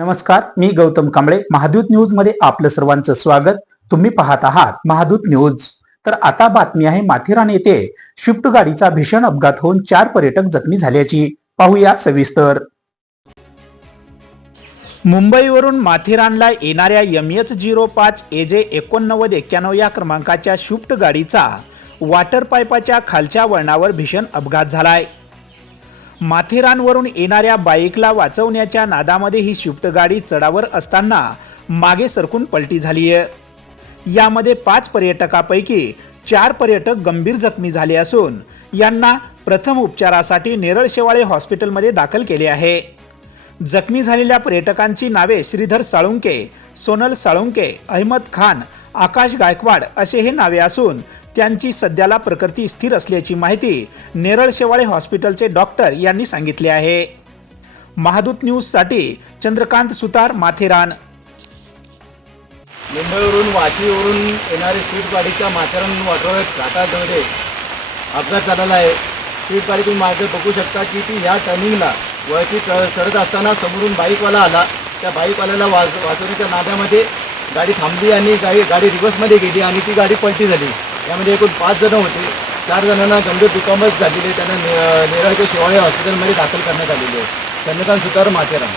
नमस्कार मी गौतम कांबळे महादूत न्यूजमध्ये आपलं सर्वांचं स्वागत. तुम्ही पाहत आहात महादूत न्यूज. तर आता बातमी आहे माथेरान येथे स्विफ्ट गाडीचा भीषण अपघात होऊन चार पर्यटक जखमी झाल्याची पाहूया सविस्तर. मुंबईवरून माथेरानला येणाऱ्या एम एच झिरो पाच ए जे एकोणनव्वद एक्क्याण्णव या क्रमांकाच्या स्विफ्ट गाडीचा वॉटर पाईपाच्या खालच्या वळणावर भीषण अपघात झालाय. माथेरानवरून येणाऱ्या बाईकला वाचवण्याच्या नादामध्ये ही स्विफ्ट गाडी चढावर असताना मागे सरकून पलटी झाली आहे यामध्ये पाच पर्यटकापैकी चार पर्यटक गंभीर जखमी झाले असून यांना प्रथम उपचारासाठी नेरळ शेवाळे हॉस्पिटलमध्ये दाखल केले आहे. जखमी झालेल्या पर्यटकांची नावे श्रीधर साळुंके सोनल साळुंके अहमद खान आकाश गायकवाड असे हे नावे असून त्यांची सध्याला प्रकृती स्थिर असल्याची माहिती नेरळ शेवाळे हॉस्पिटलचे डॉक्टर यांनी सांगितले आहे. महादूत न्यूजसाठी चंद्रकांत सुतार माथेरान. मुंबईवरून वाशीवरून येणारी स्वीट गाडीच्या माथेरान वाटोळ्यात घाटामध्ये अपघात झालेला आहे. स्वीट गाडी तुम्ही मागे बघू शकता की ती ह्या टर्निंगला वळती करत असताना समोरून बाईकवाला आला. त्या बाईकवाल्याला वाज वाचवण्याच्या नाद्यामध्ये गाडी थांबली आणि गाडी गाडी रिव्हर्समध्ये गेली आणि ती गाडी पलटी झाली. त्यामध्ये एकूण पाच जणं होते. चार जणांना गंभीर दुखामत झालेली आहे. त्यांना ने नेरळच्या शिवाळे हॉस्पिटलमध्ये दाखल करण्यात आलेली आहे. चंद्रकांत सुतार माथेरान.